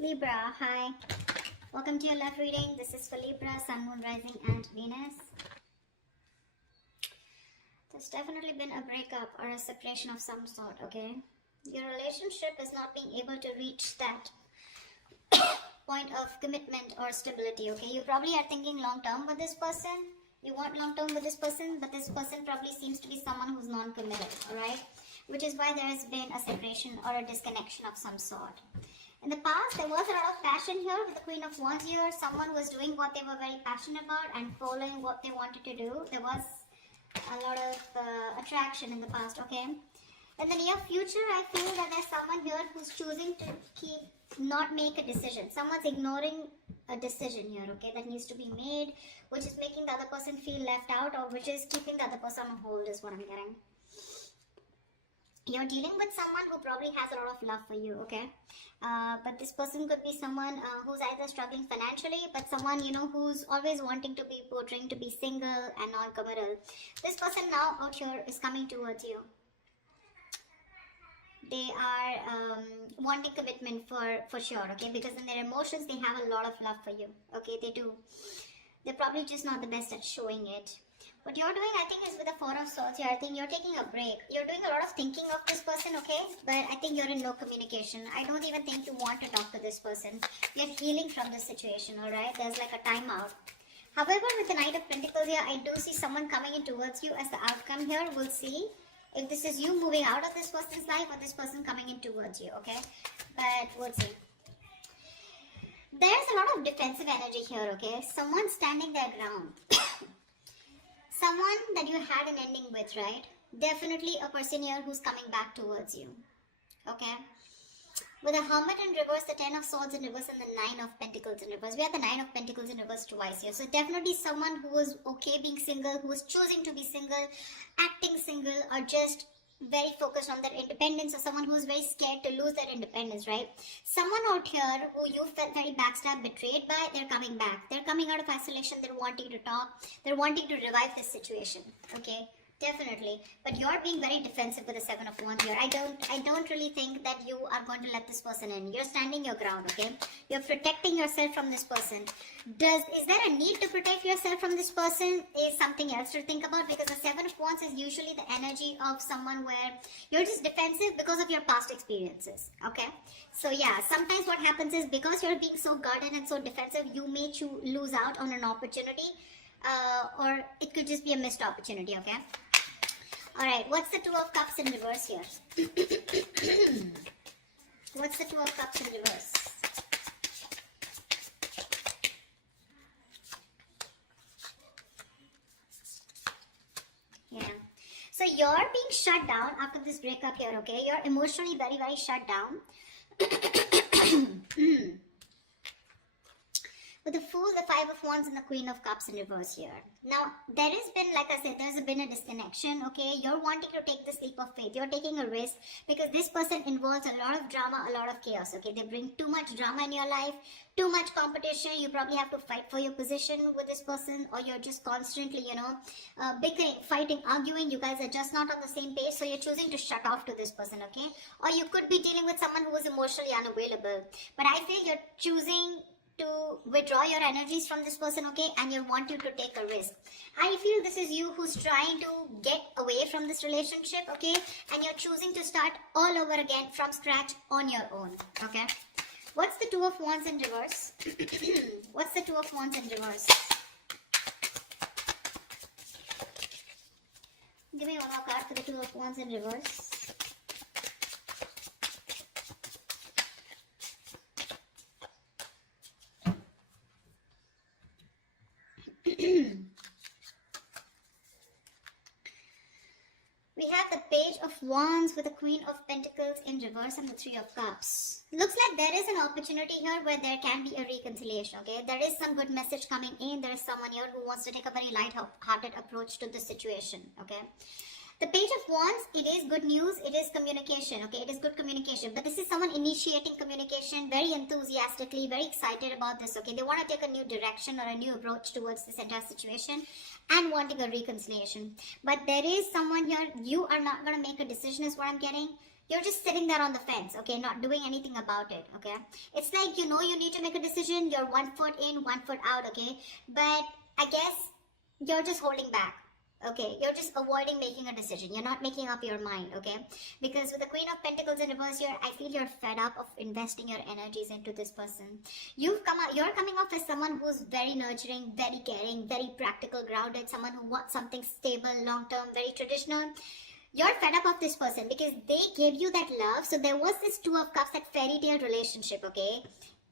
Libra, hi. Welcome to your love reading. This is for Libra, Sun, Moon, Rising, and Venus. There's definitely been a breakup or a separation of some sort, okay? Your relationship is not being able to reach that point of commitment or stability, okay? You probably are thinking long term with this person. You want long term with this person, but this person probably seems to be someone who's non-committed, alright? Which is why there has been a separation or a disconnection of some sort. In the past, there was a lot of passion here with the Queen of Wands here. Someone was doing what they were very passionate about and following what they wanted to do. There was a lot of attraction in the past, okay? In the near future, I feel that there's someone here who's choosing to not make a decision. Someone's ignoring a decision here, okay, that needs to be made, which is making the other person feel left out, or which is keeping the other person on hold is what I'm getting. You're dealing with someone who probably has a lot of love for you, okay? But this person could be someone who's either struggling financially, but someone, you know, who's always wanting to be portraying to be single and non-committal. This person now out here is coming towards you. They are wanting commitment for sure, okay? Because in their emotions, they have a lot of love for you, okay? They do. They're probably just not the best at showing it. What you're doing, I think, is with the Four of Swords here. I think you're taking a break. You're doing a lot of thinking of this person, okay? But I think you're in no communication. I don't even think you want to talk to this person. You're healing from this situation, alright? There's like a timeout. However, with the Knight of Pentacles here, I do see someone coming in towards you as the outcome here. We'll see if this is you moving out of this person's life or this person coming in towards you, okay? But we'll see. There's a lot of defensive energy here, okay? Someone standing their ground. Someone that you had an ending with, right? Definitely a person here who's coming back towards you, okay? With the Hermit in reverse, the Ten of Swords in reverse, and the Nine of Pentacles in reverse. We have the Nine of Pentacles in reverse twice here. So definitely someone who was okay being single, who was choosing to be single, acting single, or just very focused on their independence, or someone who's very scared to lose their independence, right? Someone out here who you felt very backstabbed, betrayed by, they're coming back. They're coming out of isolation. They're wanting to talk. They're wanting to revive this situation, okay? Definitely. But you're being very defensive with the Seven of Wands here. I don't really think that you are going to let this person in. You're standing your ground, okay? You're protecting yourself from this person. Is there a need to protect yourself from this person is something else to think about, because the Seven of Wands is usually the energy of someone where you're just defensive because of your past experiences, okay? So yeah, sometimes what happens is because you're being so guarded and so defensive, you may lose out on an opportunity, or it could just be a missed opportunity, okay? Alright, what's the Two of Cups in reverse here? What's the Two of Cups in reverse? Yeah. So you're being shut down after this breakup here, okay? You're emotionally very, very shut down. With the Fool, the Five of Wands, and the Queen of Cups in reverse here. Now, there has been, like I said, there's been a disconnection, okay? You're wanting to take this leap of faith. You're taking a risk because this person involves a lot of drama, a lot of chaos, okay? They bring too much drama in your life, too much competition. You probably have to fight for your position with this person, or you're just constantly, you know, bickering, fighting, arguing. You guys are just not on the same page, so you're choosing to shut off to this person, okay? Or you could be dealing with someone who is emotionally unavailable. But I feel you're choosing to withdraw your energies from this person, okay, and you want you to take a risk. I feel this is you who's trying to get away from this relationship, okay, and you're choosing to start all over again from scratch on your own, okay. What's the Two of Wands in reverse? What's the Two of Wands in reverse? Give me one more card for the Two of Wands in reverse. We have the Page of Wands with the Queen of Pentacles in reverse and the Three of Cups. Looks like there is an opportunity here where there can be a reconciliation, okay? There is some good message coming in. There is someone here who wants to take a very light-hearted approach to the situation, okay? The Page of Wands, it is good news, it is communication, okay? It is good communication, but this is someone initiating communication very enthusiastically, very excited about this, okay? They want to take a new direction or a new approach towards this entire situation and wanting a reconciliation. But there is someone here, you are not going to make a decision is what I'm getting. You're just sitting there on the fence, okay, not doing anything about it, okay? It's like, you know, you need to make a decision. You're 1 foot in, 1 foot out, okay? But I guess you're just holding back, okay? You're just avoiding making a decision. You're not making up your mind, okay? Because with the Queen of Pentacles in reverse here, I feel you're fed up of investing your energies into this person. You're coming off as someone who's very nurturing, very caring, very practical, grounded, someone who wants something stable, long-term, very traditional. You're fed up of this person because they gave you that love. So there was this Two of Cups, that fairy tale relationship, okay?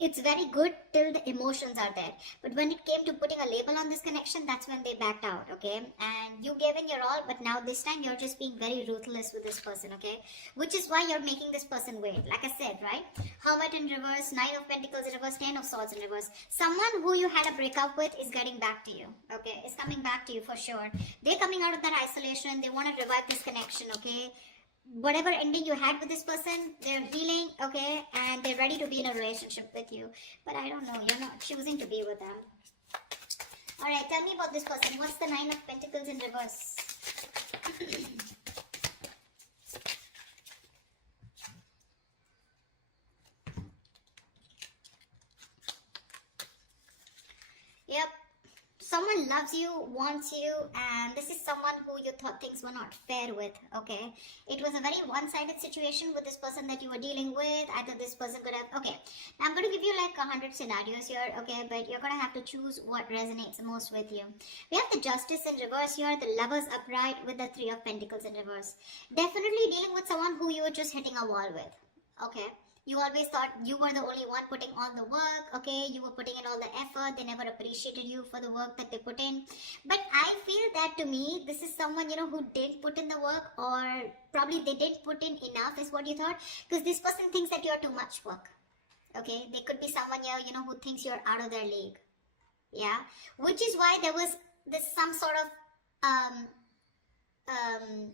It's very good till the emotions are there. But when it came to putting a label on this connection, that's when they backed out, okay? And you gave in your all, but now this time you're just being very ruthless with this person, okay? Which is why you're making this person wait. Like I said, right? Hermit in reverse, 9 of Pentacles in reverse, 10 of Swords in reverse. Someone who you had a breakup with is getting back to you, okay? Is coming back to you for sure. They're coming out of that isolation. They want to revive this connection, okay? Whatever ending you had with this person, they're healing, okay, and they're ready to be in a relationship with you. But I don't know, you're not choosing to be with them. Alright, tell me about this person. What's the 9 of Pentacles in reverse? Yep. Someone loves you, wants you, and this is someone who you thought things were not fair with, okay? It was a very one-sided situation with this person that you were dealing with. Either this person could have, okay, now I'm going to give you like 100 scenarios here, okay? But you're going to have to choose what resonates most with you. We have the Justice in reverse here, the Lovers upright with the 3 of Pentacles in reverse. Definitely dealing with someone who you were just hitting a wall with, okay? You always thought you were the only one putting all the work, okay? You were putting in all the effort. They never appreciated you for the work that they put in. But I feel that to me, this is someone, you know, who didn't put in the work, or probably they didn't put in enough is what you thought. Because this person thinks that you're too much work, okay? They could be someone here, you know, who thinks you're out of their league, yeah? Which is why there was this some sort of,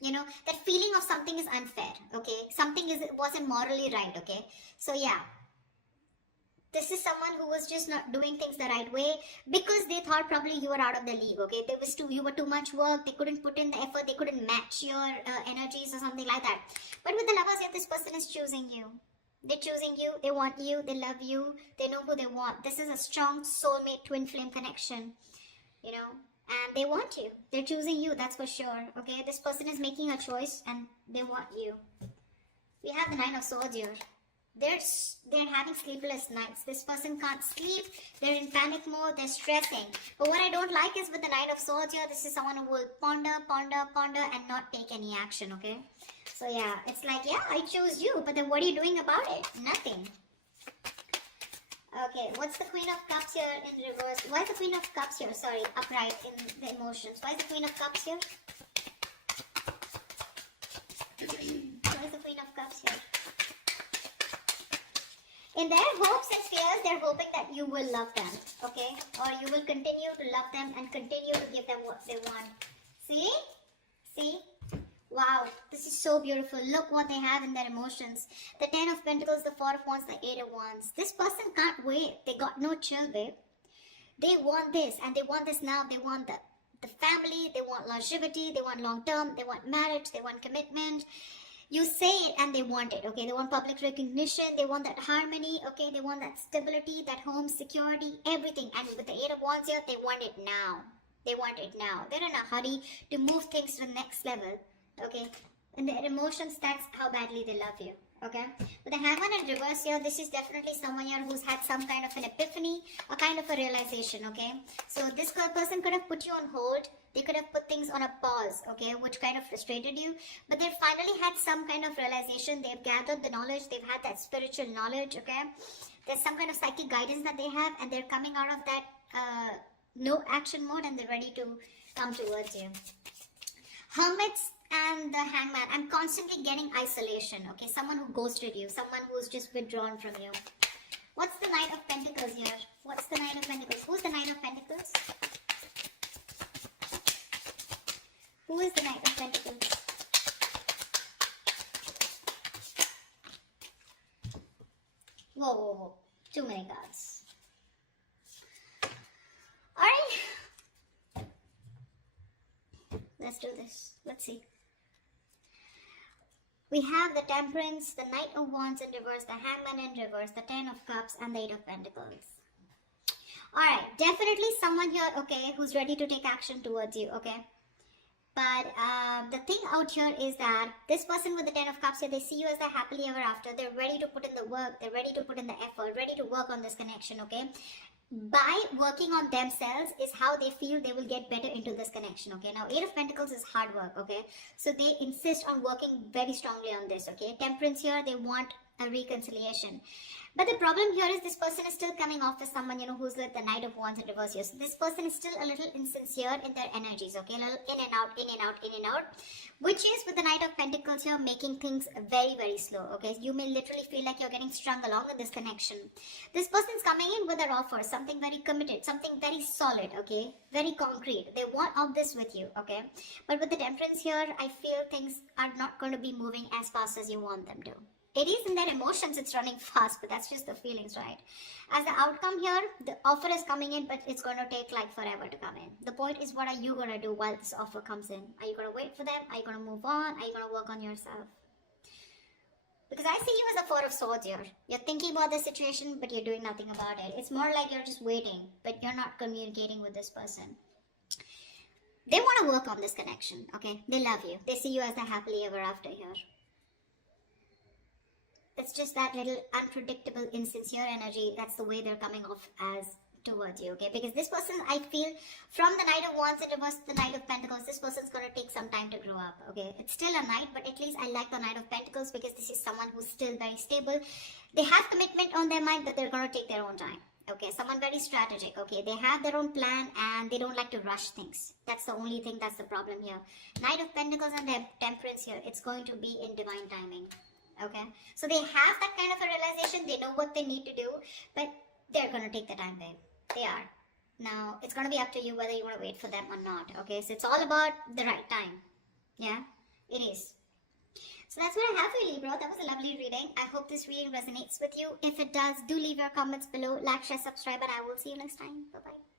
you know, that feeling of something is unfair, okay? Something wasn't morally right, okay? So yeah, this is someone who was just not doing things the right way because they thought probably you were out of the league, okay? You were too much work. They couldn't put in the effort. They couldn't match your energies or something like that. But with the Lovers here, this person is choosing you. They're choosing you. They want you. They love you. They know who they want. This is a strong soulmate twin flame connection, you know? And they want you. They're choosing you, that's for sure. Okay, this person is making a choice and they want you. We have the 9 of Swords here. They're having sleepless nights. This person can't sleep. They're in panic mode. They're stressing. But what I don't like is with the 9 of Swords here, this is someone who will ponder and not take any action, okay? So yeah, it's like, yeah, I choose you. But then what are you doing about it? Nothing. Okay, what's the Queen of Cups here in reverse? Why is the Queen of Cups here? Sorry, upright in the emotions. Why is the Queen of Cups here? Why is the Queen of Cups here? In their hopes and fears, they're hoping that you will love them, okay? Or you will continue to love them and continue to give them what they want. See? See? Wow, this is so beautiful. Look what they have in their emotions. The 10 of Pentacles, the 4 of Wands, the 8 of Wands. This person can't wait. They got no chill, babe. They want this, and they want this now. They want the family. They want longevity. They want long-term. They want marriage. They want commitment. You say it and they want it, okay? They want public recognition. They want that harmony, okay? They want that stability, that home security, everything. And with the 8 of Wands here, they want it now. They want it now. They're in a hurry to move things to the next level. Okay, and their emotions, that's how badly they love you, okay? With the Hangman in reverse here, this is definitely someone here who's had some kind of an epiphany, a kind of a realization, okay? So this person could have put you on hold. They could have put things on a pause, okay, which kind of frustrated you. But they've finally had some kind of realization. They've gathered the knowledge. They've had that spiritual knowledge, okay? There's some kind of psychic guidance that they have, and they're coming out of that no action mode, and they're ready to come towards you. Hermits and the Hangman, I'm constantly getting isolation, okay? Someone who ghosted you, someone who's just withdrawn from you. What's the Knight of Pentacles here? What's the Knight of Pentacles? Who's the Knight of Pentacles? Who is the Knight of Pentacles? Whoa, whoa, whoa. Too many cards. Alright. Let's do this. Let's see. We have the Temperance, the Knight of Wands in reverse, the Hangman in reverse, the Ten of Cups, and the Eight of Pentacles. Alright, definitely someone here, okay, who's ready to take action towards you, okay? But the thing out here is that this person with the Ten of Cups here, they see you as the happily ever after. They're ready to put in the work. They're ready to put in the effort, ready to work on this connection, okay? By working on themselves is how they feel they will get better into this connection, okay? Now, Eight of Pentacles is hard work, okay? So they insist on working very strongly on this, okay? Temperance here, they want a reconciliation. But the problem here is this person is still coming off as someone, you know, who's like the Knight of Wands in reverse here. So this person is still a little insincere in their energies, okay? A little in and out, in and out, in and out. Which is with the Knight of Pentacles here making things very, very slow, okay? You may literally feel like you're getting strung along in this connection. This person's coming in with their offer, something very committed, something very solid, okay? Very concrete. They want all this with you, okay? But with the Temperance here, I feel things are not going to be moving as fast as you want them to. It is in their emotions, it's running fast, but that's just the feelings, right? As the outcome here, the offer is coming in, but it's going to take like forever to come in. The point is, what are you going to do while this offer comes in? Are you going to wait for them? Are you going to move on? Are you going to work on yourself? Because I see you as a Four of Swords here. You're thinking about the situation, but you're doing nothing about it. It's more like you're just waiting, but you're not communicating with this person. They want to work on this connection, okay? They love you. They see you as the happily ever after here. It's just that little unpredictable, insincere energy. That's the way they're coming off as towards you, okay? Because this person, I feel, from the Knight of Wands in reverse to the Knight of Pentacles, this person's going to take some time to grow up, okay? It's still a Knight, but at least I like the Knight of Pentacles because this is someone who's still very stable. They have commitment on their mind, but they're going to take their own time, okay? Someone very strategic, okay? They have their own plan and they don't like to rush things. That's the only thing that's the problem here. Knight of Pentacles and Temperance here, it's going to be in divine timing. Okay, so they have that kind of a realization. They know what they need to do, but they're going to take the time, babe. They are. Now, it's going to be up to you whether you want to wait for them or not. Okay, so it's all about the right time. Yeah, it is. So that's what I have for you, Libra. That was a lovely reading. I hope this reading resonates with you. If it does, do leave your comments below. Like, share, subscribe, and I will see you next time. Bye-bye.